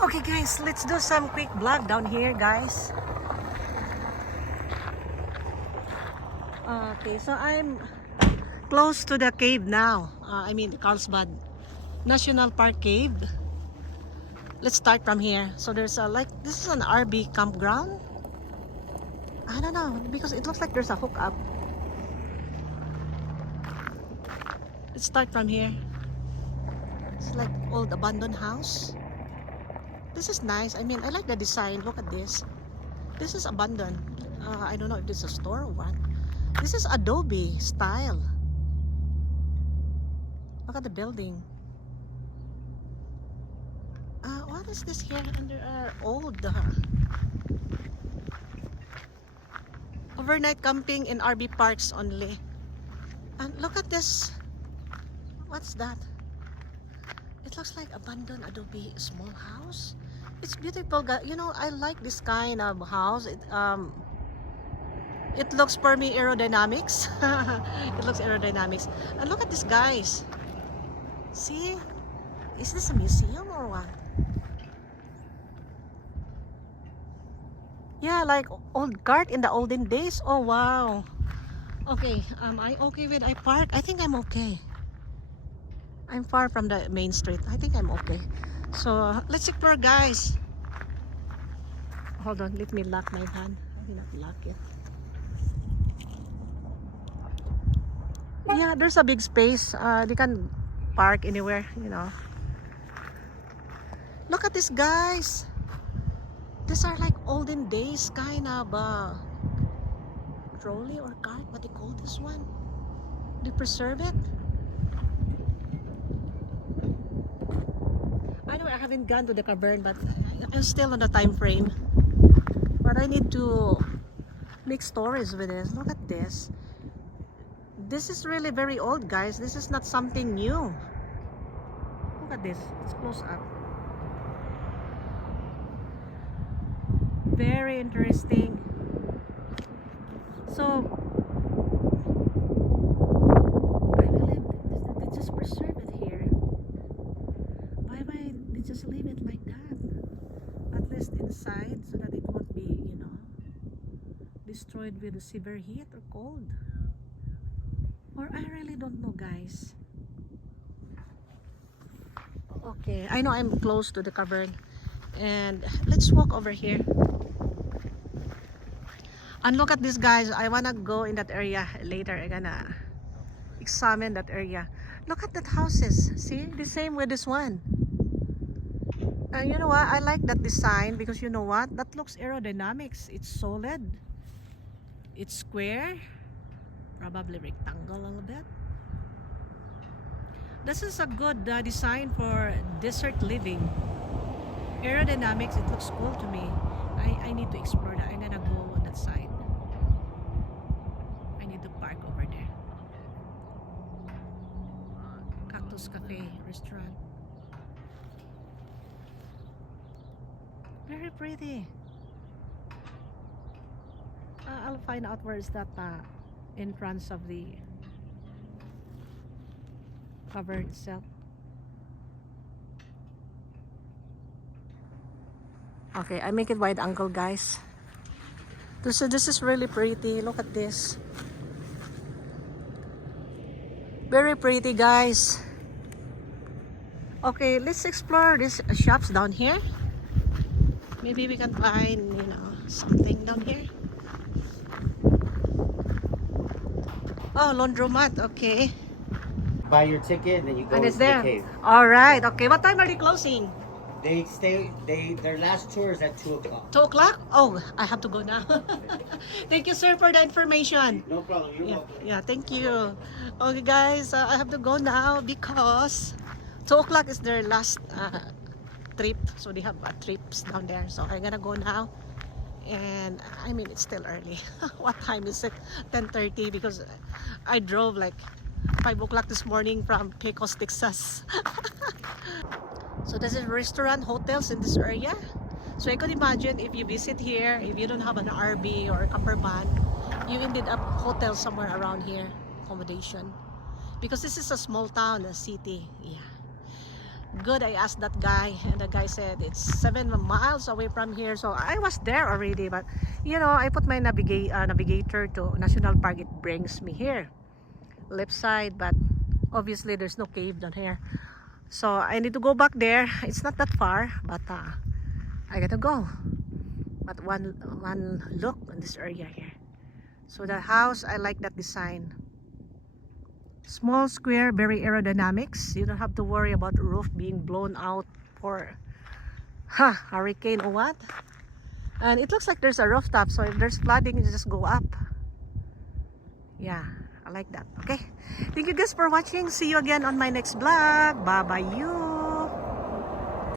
Okay guys, let's do some quick vlog down here guys. Okay, so I'm close to the cave now. I mean Carlsbad National Park Cave. Let's start from here. So there's a this is an RV campground. I don't know because it looks like there's a hookup. Let's start from here. It's like old abandoned house. This is nice. I mean, I like the design. Look at this. This is abandoned. I don't know if this is a store or what. This is Adobe style. Look at the building. What is this here under our old overnight camping in RV parks only. And look at this. What's that? It looks like abandoned Adobe small house. It's beautiful. You know, I like this kind of house. It looks for me aerodynamics. It looks aerodynamics. And look at this guys. See? Is this a museum or what? Yeah, like old cart in the olden days. Oh wow. Okay, am I okay with I park? I think I'm okay. I'm far from the main street. I think I'm okay. So let's explore guys. Hold on, let me lock my van. I will not lock it. Yeah, there's a big space. They can park anywhere, you know. Look at this guys. These are like olden days kind of trolley or cart. What they call this one? They preserve it. I know I haven't gone to the cavern, but I'm still on the time frame. But I need to make stories with this. Look at this. This is really very old, guys. This is not something new. Look at this. It's close up. Very interesting. So I believe they just preserve it here. Why they just leave it like that? At least inside, so that it won't be, you know, destroyed with the severe heat or cold. Or I really don't know, guys. Okay, I know I'm close to the cavern, and let's walk over here. And look at this, guys. I wanna go in that area later. I'm gonna examine that area. Look at that houses. See, the same with this one. You know what? I like that design because you know what? That looks aerodynamics. It's solid. It's square. Probably rectangle a little bit. This is a good design for desert living. Aerodynamics. It looks cool to me. I need to explore that. I'm gonna go on that side. I need to park over there. Cactus Cafe restaurant. Very pretty. I'll find out where is that entrance of the cavern itself. Okay, I make it wide angle, guys. So this is really pretty. Look at this. Very pretty, guys. Okay, let's explore these shops down here. Maybe we can find, you know, something down here. Oh, laundromat. Okay. Buy your ticket and then you go And to it's the there. cave. All right. Okay. What time are they closing? Their last tour is at 2 o'clock. 2 o'clock? Oh, I have to go now. Thank you, sir, for the information. No problem, you're welcome. Yeah, thank you. Okay, guys, I have to go now because 2 o'clock is their last trip. So they have trips down there. So I'm gonna go now. And I mean, it's still early. What time is it? 10:30 because I drove like 5 o'clock this morning from Pecos, Texas. So this is restaurant, hotels in this area. So I could imagine if you visit here, if you don't have an RV or a camper van, you ended up hotel somewhere around here, accommodation. Because this is a small town, a city. Yeah. good. I asked that guy, and the guy said it's 7 miles away from here. So I was there already, but you know, I put my navigator to National Park. It brings me here, left side, but obviously there's no cave down here. So I need to go back there. It's not that far, but I gotta go. But one look in this area here. So the house, I like that design. Small square, very aerodynamics. You don't have to worry about the roof being blown out or hurricane or what. And it looks like there's a rooftop, so if there's flooding, you just go up. Yeah, I like that. Okay, thank you guys for watching. See you again on my next vlog. Bye bye you.